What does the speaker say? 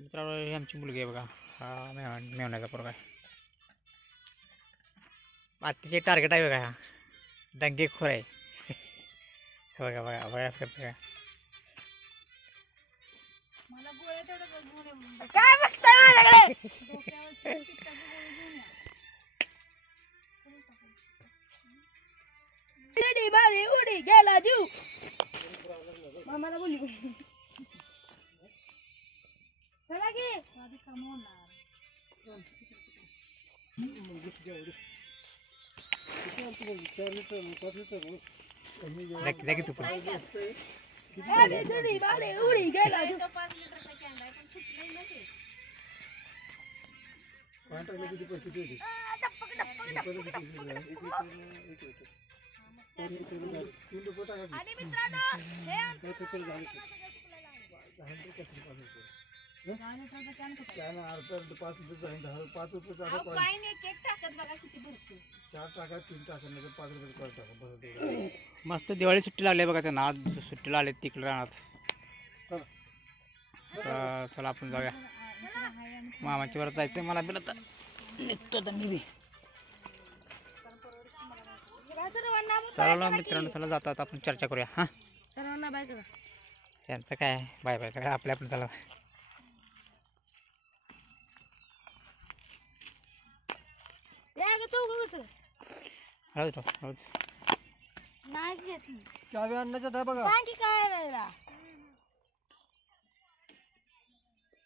मित्रांनो ही आमची मुलगी आहे बघा, हा मेवण्याचा पोरगा आहे. आत्ताचे टार्गेट आहे बघा, हा दंगेखोर आहे. बघा बघा बघा करते का. काय बघताय माझ्याकडे? उडी गेला जीव. मामाला बोलू चला की तू पण उडी गेला जीव. आणि मित्रांनो हे मस्त दिवाळी सुट्टी लागली बघा त्यांना, आज सुट्टीला आले तिकडे राहणार. चला आपण जाऊया, मामाच्या वर जायचं मला बिल आता निघतो आता मी बी. चला मित्रांनो चला जातात आपण चर्चा करूया. हां सर्वांना बाय करा. त्यांचं काय बाय बाय करा, आपल्या आपण चला. नाही चावी आणण्याचं बघा. सांग की काय